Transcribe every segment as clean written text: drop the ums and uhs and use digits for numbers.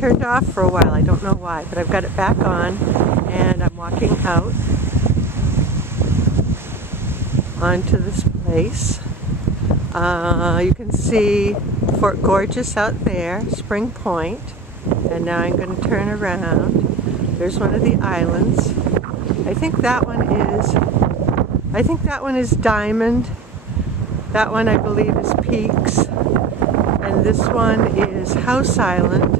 turned off for a while. I don't know why, but I've got it back on, and I'm walking out onto this place. You can see Fort Gorgeous out there, Spring Point, and now I'm going to turn around. There's one of the islands. I think that one is Diamond. That one I believe is Peaks, and this one is House Island,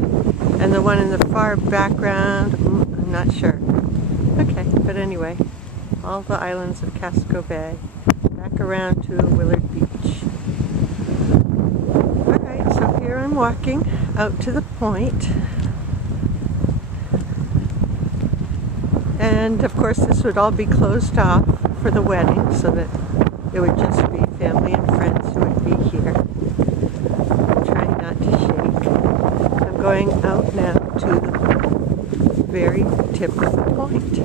and the one in the far background, I'm not sure. Okay, but anyway, all the islands of Casco Bay. Back around to Willard Beach. Alright, so here I'm walking out to the point. And of course this would all be closed off for the wedding, so that it would just be family and friends who would be here. I'm trying not to shake. I'm going out now to the very tip of the point.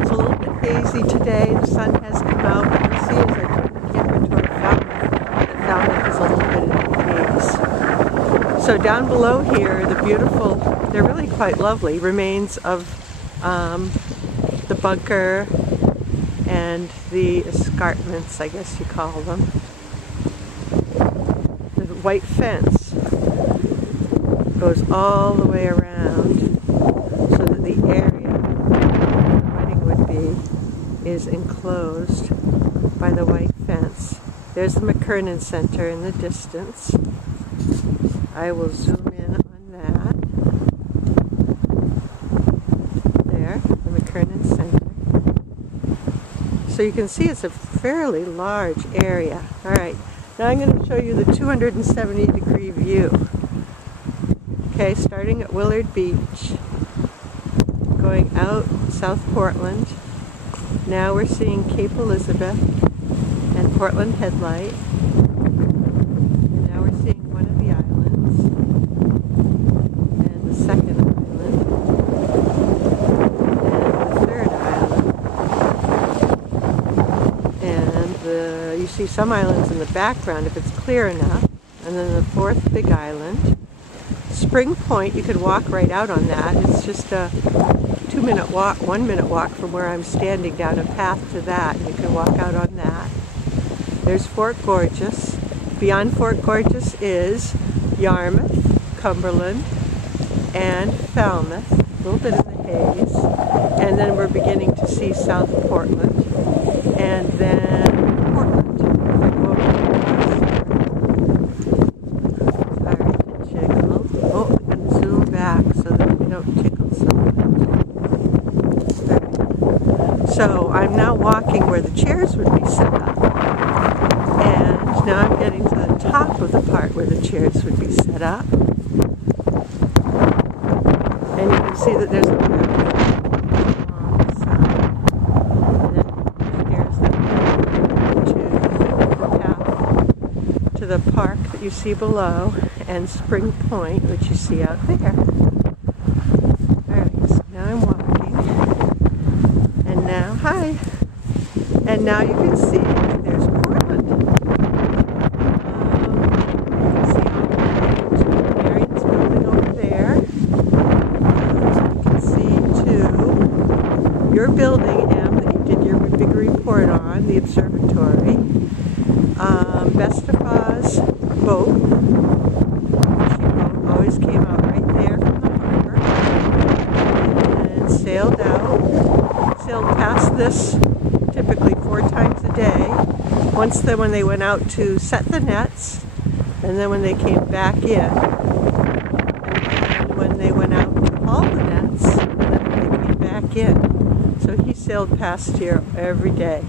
It's a little bit hazy today. The sun has come out. You can see as I turn the camera toward Falmouth, that Falmouth is a little bit in the haze. So down below here, the beautiful, they're really quite lovely, remains of the bunker and the escarpments, I guess you call them. The white fence goes all the way around so that the area where the wedding would be is enclosed by the white fence. There's the McKernan Center in the distance. I will zoom in on that. There, the McKernan Center. So you can see it's a fairly large area. Alright, now I'm going to show you the 270-degree view. Okay, starting at Willard Beach, going out South Portland. Now we're seeing Cape Elizabeth and Portland Headlight. And now we're seeing one of the islands, and the second island, and the third island. And you see some islands in the background if it's clear enough. And then the fourth big island. Spring Point, you could walk right out on that. It's just a 2-minute walk, 1-minute walk from where I'm standing down a path to that. You can walk out on that. There's Fort Gorgeous. Beyond Fort Gorgeous is Yarmouth, Cumberland, and Falmouth. A little bit in the haze. And then we're beginning to see South Portland. And then Portland. So I'm now walking where the chairs would be set up, and now I'm getting to the top of the part where the chairs would be set up, and you can see that there's a long side, and then here's the path to the park that you see below, and Spring Point, which you see out there. Alright, so now I'm walking. Hi, and now you can see there's Portland. You can see the Marion's building over there. You can see too your building, M, that you did your big report on, the observatory. Bestafau's boat. She always came out right there from the harbor and sailed past this typically 4 times a day. Once when they went out to set the nets, and then when they came back in, and when they went out to haul the nets, and then when they came back in. So he sailed past here every day.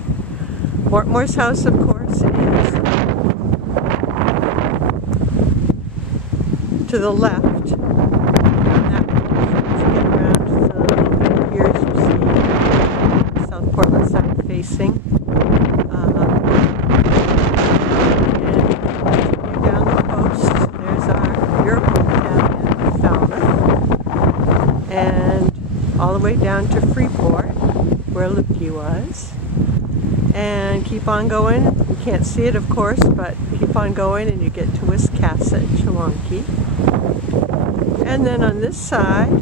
Mortmore's house, of course, is to the left. Portland side facing, and continue down the coast. There's your hometown in Falmouth, and all the way down to Freeport, where Lipke was, and keep on going. You can't see it, of course, but keep on going, and you get to Wiscasset, Chewonki. And then on this side,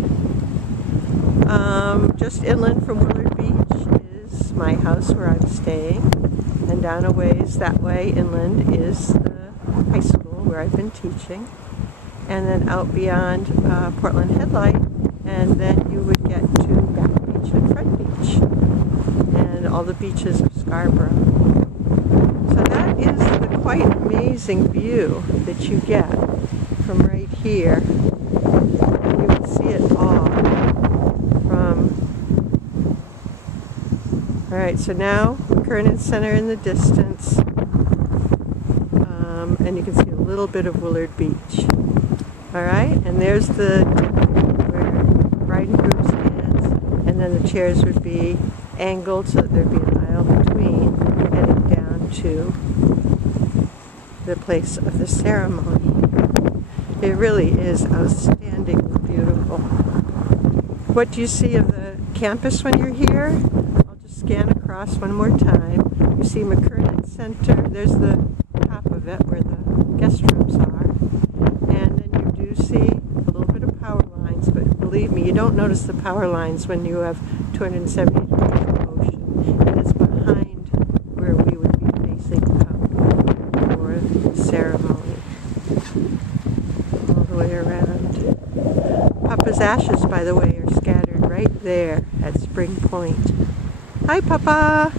just inland from Willard Beach is my house where I'm staying. And down a ways that way inland is the high school where I've been teaching. And then out beyond Portland Headlight, and then you would get to Back Beach and Front Beach and all the beaches of Scarborough. So that is the quite amazing view that you get from right here. And you can see it all from... Alright, so now McKernan Center in the distance, and you can see a little bit of Willard Beach. Alright, and there's the where bride and groom stands, and then the chairs would be angled so that there'd be an aisle between, heading down to the place of the ceremony. It really is outstandingly beautiful. What do you see of the campus when you're here? I'll just scan across one more time. You see McKernan Center, there's the top of it where the guest rooms are. And then you do see a little bit of power lines, but believe me, you don't notice the power lines when you have 270 degrees of ocean. And it's behind where we would be facing out for the ceremony. All the way around. Papa's ashes, by the way, are scattered right there at Spring Point. Hi, Papa!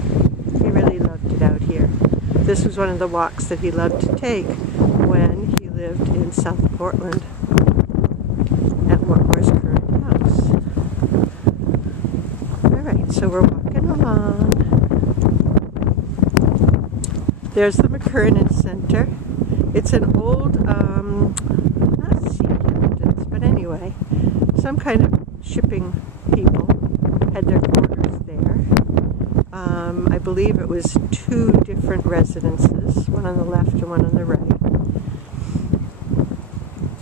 He really loved it out here. This was one of the walks that he loved to take when he lived in South Portland at Whatmore's current house. Alright, so we're walking along. There's the McKernan Center. It's an old, not sea captains, but anyway, some kind of shipping people had their quarters there. I believe it was 2 different residences, one on the left and one on the right.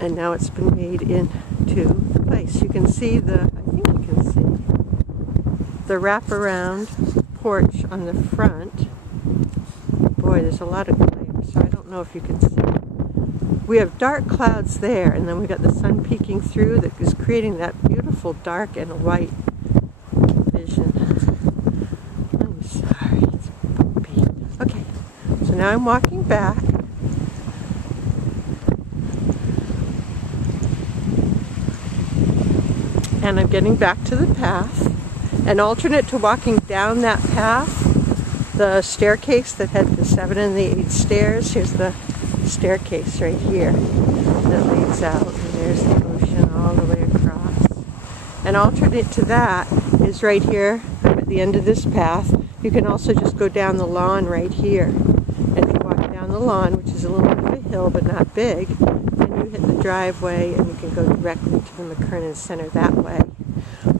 And now it's been made into the place. You can see the, I think you can see, the wraparound porch on the front. Boy, there's a lot of glare, so I don't know if you can see. We have dark clouds there, and then we got the sun peeking through that is creating that beautiful dark and white vision. I'm sorry, it's bumpy. Okay, so now I'm walking back. And I'm getting back to the path. And alternate to walking down that path, the staircase that had the 7 and the 8 stairs, here's the staircase right here that leads out, and there's the ocean all the way across. And alternate to that is right here. I'm at the end of this path. You can also just go down the lawn right here. And if you walk down the lawn, which is a little bit of a hill but not big, then you hit the driveway and you can go directly to the McKernan Center that way.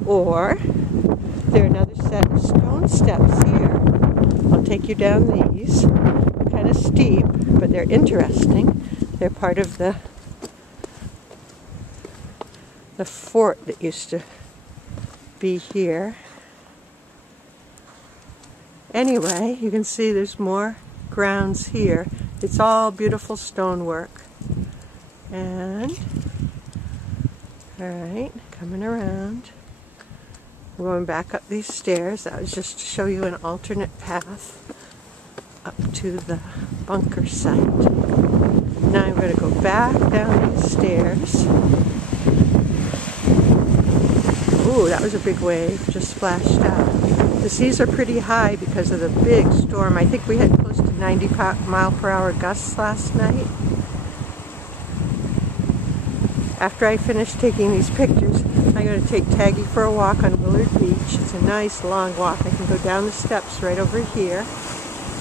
Or there are another set of stone steps here. I'll take you down these. Kind of steep, but they're interesting. They're part of the fort that used to be here. Anyway, you can see there's more grounds here. It's all beautiful stonework. And, alright, coming around. We're going back up these stairs. That was just to show you an alternate path up to the bunker site. Now I'm going to go back down these stairs. Ooh, that was a big wave, just splashed out. The seas are pretty high because of the big storm. I think we had close to 90-mile-per-hour gusts last night. After I finish taking these pictures, I'm going to take Taggy for a walk on Willard Beach. It's a nice long walk. I can go down the steps right over here.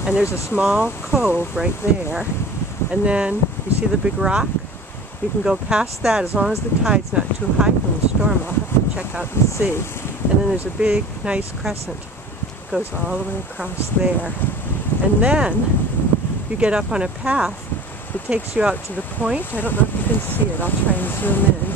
And there's a small cove right there. And then, you see the big rock? You can go past that as long as the tide's not too high from the storm. I'll have to check out the sea. And then there's a big, nice crescent. It goes all the way across there. And then, you get up on a path that takes you out to the point. I don't know if you can see it. I'll try and zoom in.